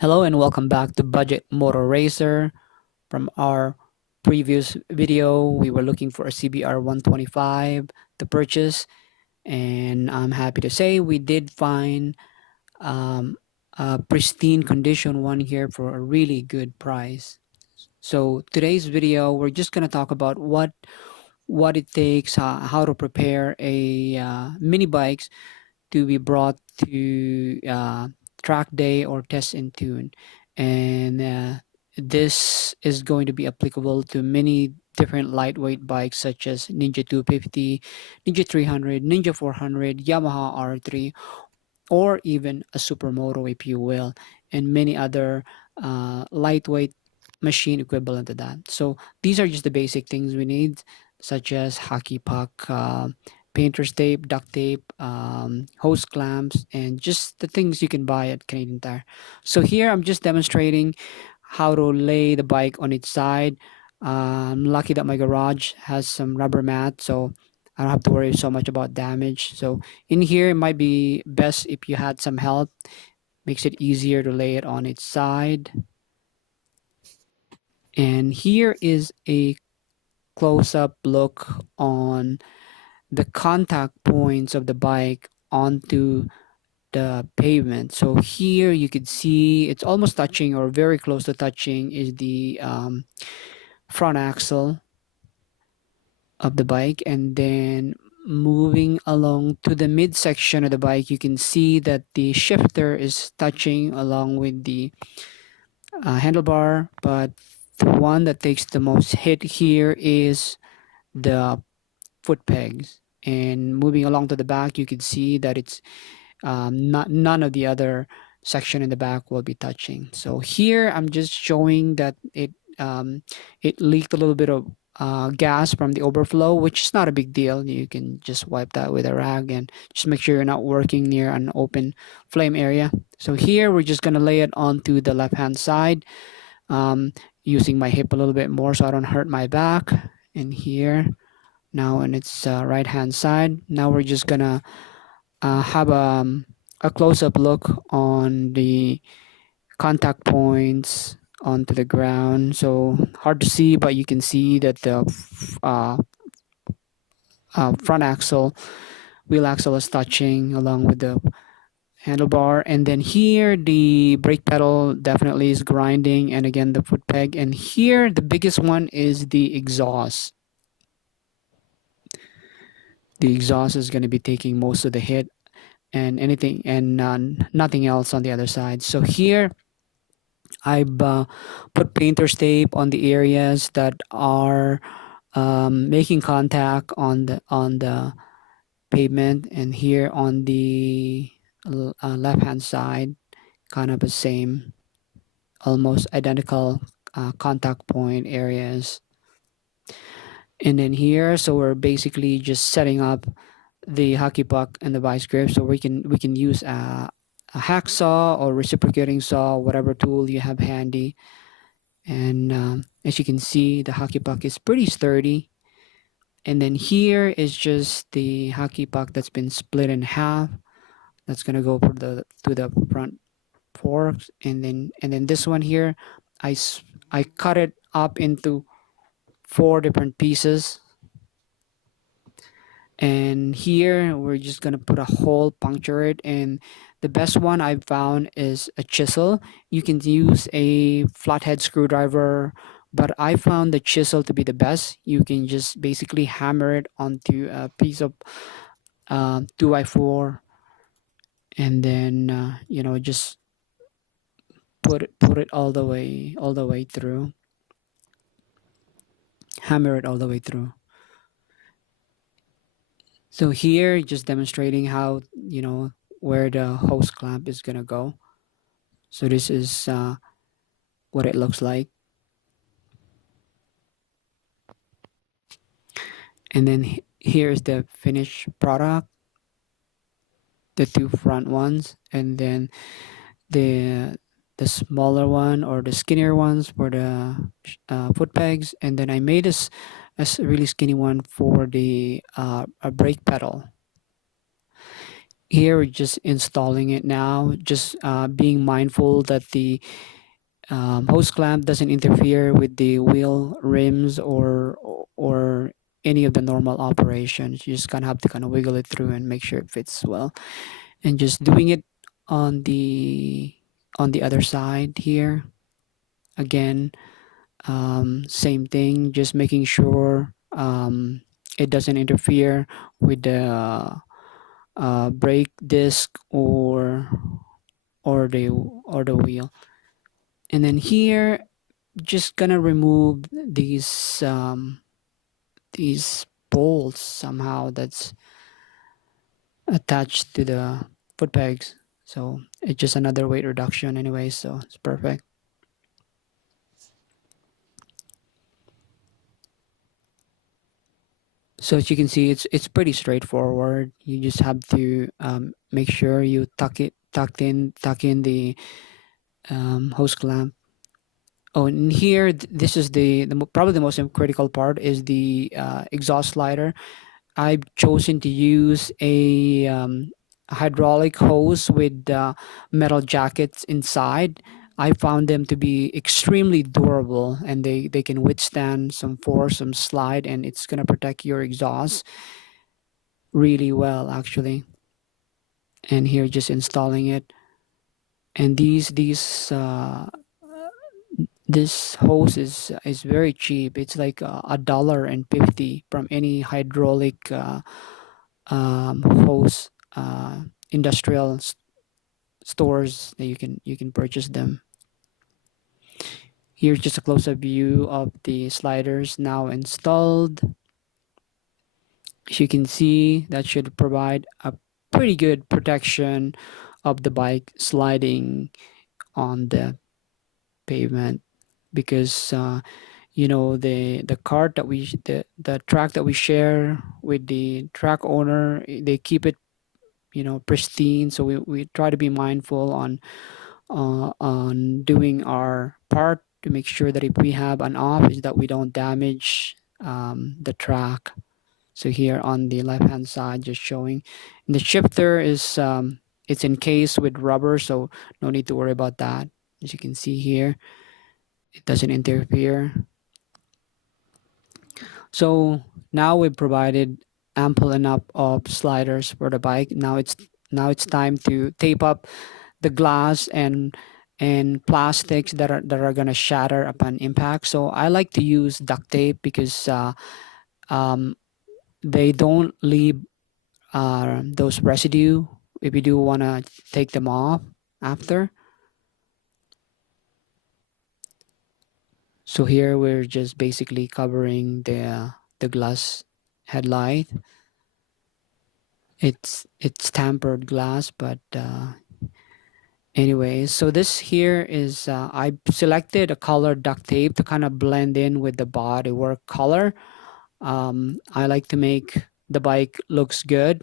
Hello and welcome back to Budget Motor Racer. From our previous video, we were looking for a CBR 125 to purchase, and I'm happy to say we did find um, a pristine condition one here for a really good price. So today's video, we're just gonna talk about what it takes, how to prepare a mini bikes to be brought to track day or test and tune. And this is going to be applicable to many different lightweight bikes such as Ninja 250, Ninja 300, Ninja 400, Yamaha R3, or even a Supermoto, if you will, and many other lightweight machine equivalent to that. So these are just the basic things we need, such as hockey puck, painter's tape, duct tape, hose clamps, and just the things you can buy at Canadian Tire. So here I'm just demonstrating how to lay the bike on its side. I'm lucky that my garage has some rubber mat, so I don't have to worry so much about damage. So in here, it might be best if you had some help. Makes it easier to lay it on its side. And here is a close-up look on the contact points of the bike onto the pavement. So here you can see it's almost touching or very close to touching is the front axle of the bike, and then moving along to the midsection of the bike, you can see that the shifter is touching along with the handlebar, but the one that takes the most hit here is the foot pegs. And moving along to the back, you can see that it's none of the other section in the back will be touching. So here I'm just showing that it leaked a little bit of gas from the overflow, which is not a big deal. You can just wipe that with a rag and just make sure you're not working near an open flame area. So here we're just gonna lay it onto the left hand side, using my hip a little bit more so I don't hurt my back. And here now on its right hand side, now we're just gonna have a close-up look on the contact points onto the ground. So hard to see, but you can see that the front axle, wheel axle is touching along with the handlebar. And then here, the brake pedal definitely is grinding. And again, the foot peg. And here, the biggest one is the exhaust. The exhaust is going to be taking most of the hit and anything and nothing else on the other side. So here, I've put painter's tape on the areas that are making contact on the pavement, and here on the left hand side, kind of the same, almost identical contact point areas. And then here, so we're basically just setting up the hockey puck and the vice grip, so we can use a hacksaw or reciprocating saw, whatever tool you have handy. And as you can see, the hockey puck is pretty sturdy. And then here is just the hockey puck that's been split in half. That's gonna go for the to the front forks, and then this one here, I cut it up into 4 different pieces. And here we're just gonna put a hole, puncture it, and the best one I've found is a chisel. You can use a flathead screwdriver, but I found the chisel to be the best. You can just basically hammer it onto a piece of 2x4, and then just put it all the way through, hammer it all the way through. So here, just demonstrating how where the hose clamp is gonna go. So this is what it looks like. And then here's the finished product, the two front ones, and then the the smaller one or the skinnier ones for the foot pegs. And then I made a really skinny one for the a brake pedal. here we're just installing it now, just being mindful that the hose clamp doesn't interfere with the wheel rims or any of the normal operations. You just kind of have to kind of wiggle it through and make sure it fits well, and just doing it on the other side here again. Same thing, just making sure it doesn't interfere with the brake disc or the wheel. And then here, just gonna remove these bolts somehow that's attached to the foot pegs. So it's just another weight reduction anyway, so it's perfect. So as you can see, it's pretty straightforward. You just have to make sure you tuck in the hose clamp. Oh, and here this is probably the most critical part is the exhaust slider. I've chosen to use a hydraulic hose with metal jackets inside. I found them to be extremely durable, and they can withstand some force, some slide, and it's gonna protect your exhaust really well actually. And here just installing it, and this hose is very cheap. It's like $1.50 from any hydraulic hose industrial stores that you can purchase them. Here's just a close-up view of the sliders now installed. As you can see, that should provide a pretty good protection of the bike sliding on the pavement, because the cart that the track that we share with the track owner, they keep it pristine. So we try to be mindful on doing our part to make sure that if we have an off, is that we don't damage the track. So here on the left hand side, just showing, and the shifter is it's encased with rubber, so no need to worry about that. As you can see here, it doesn't interfere. So now we've provided ample enough of sliders for the bike. Now it's time to tape up the glass and plastics that are gonna shatter upon impact. So I like to use duct tape because um, they don't leave those residue if you do wanna take them off after. So here we're just basically covering the glass headlight. It's tempered glass, but anyway, so this here is I selected a colored duct tape to kind of blend in with the bodywork color. I like to make the bike looks good.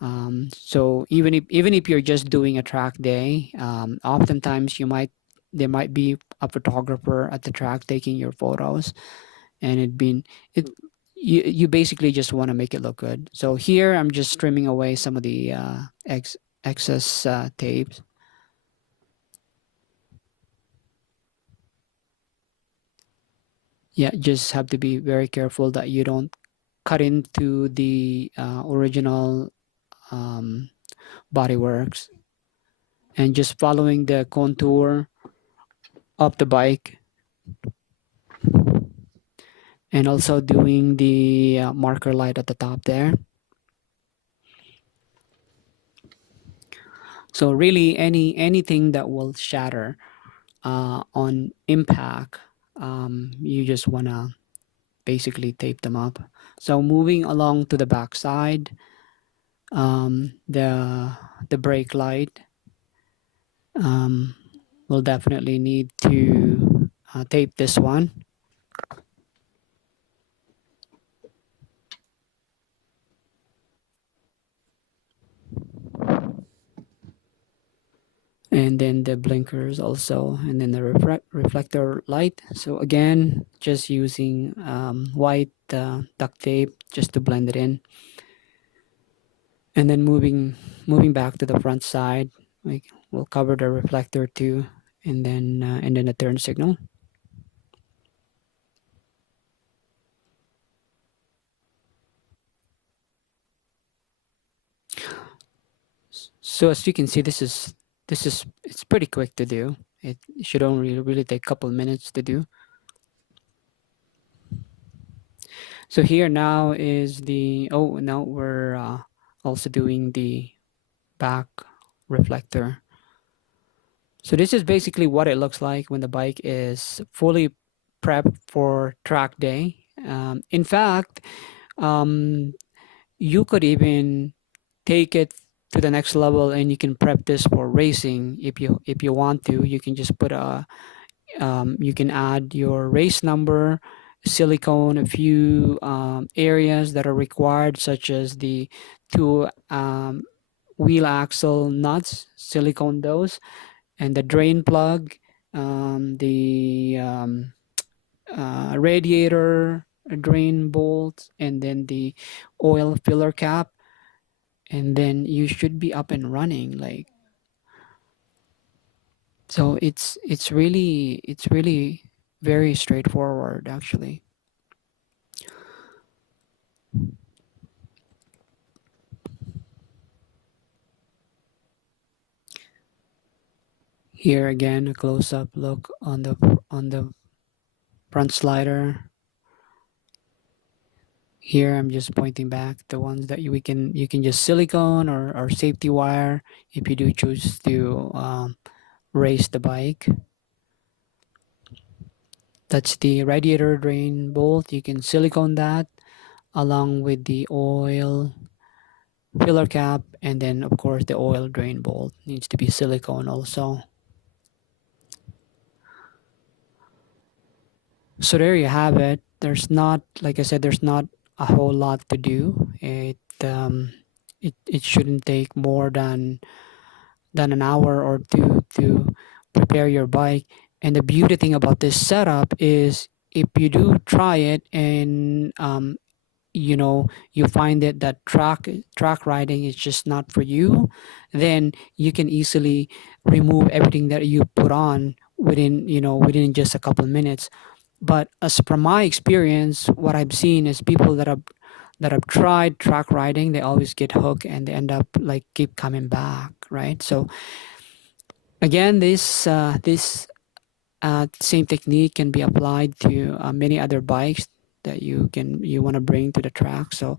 So even if you're just doing a track day, oftentimes there might be a photographer at the track taking your photos, and it you basically just want to make it look good. So here I'm just trimming away some of the excess tapes. Yeah, just have to be very careful that you don't cut into the original um, bodyworks, and just following the contour of the bike, and also doing the marker light at the top there. So really anything that will shatter on impact, you just want to basically tape them up. So moving along to the back side, the brake light, we'll definitely need to tape this one. And then the blinkers also, and then the reflector light. So again, just using white duct tape just to blend it in. And then moving back to the front side, like we'll cover the reflector too, and then the turn signal. So as you can see, this is it's pretty quick to do. It should only really take a couple minutes to do. So here now is the, oh, now we're also doing the back reflector. So this is basically what it looks like when the bike is fully prepped for track day. In fact, um, you could even take it to the next level, and you can prep this for racing if you want to. You can just put a you can add your race number, silicone, a few areas that are required, such as the two wheel axle nuts, silicone those, and the drain plug, the radiator drain bolt, and then the oil filler cap, and then you should be up and running. Like, so it's really very straightforward actually. Here again, a close-up look on the front slider. Here I'm just pointing back the ones that you can just silicone or safety wire if you do choose to race the bike. That's the radiator drain bolt. You can silicone that along with the oil filler cap, and then of course the oil drain bolt needs to be silicone also. So there you have it. There's not, like I said, there's not a whole lot to do. It shouldn't take more than an hour or two to prepare your bike. And the beauty thing about this setup is if you do try it and you find it that track riding is just not for you, then you can easily remove everything that you put on within just a couple minutes. But as from my experience, what I've seen is people that have tried track riding, they always get hooked and they end up like keep coming back, right? So again, this same technique can be applied to many other bikes that you want to bring to the track. So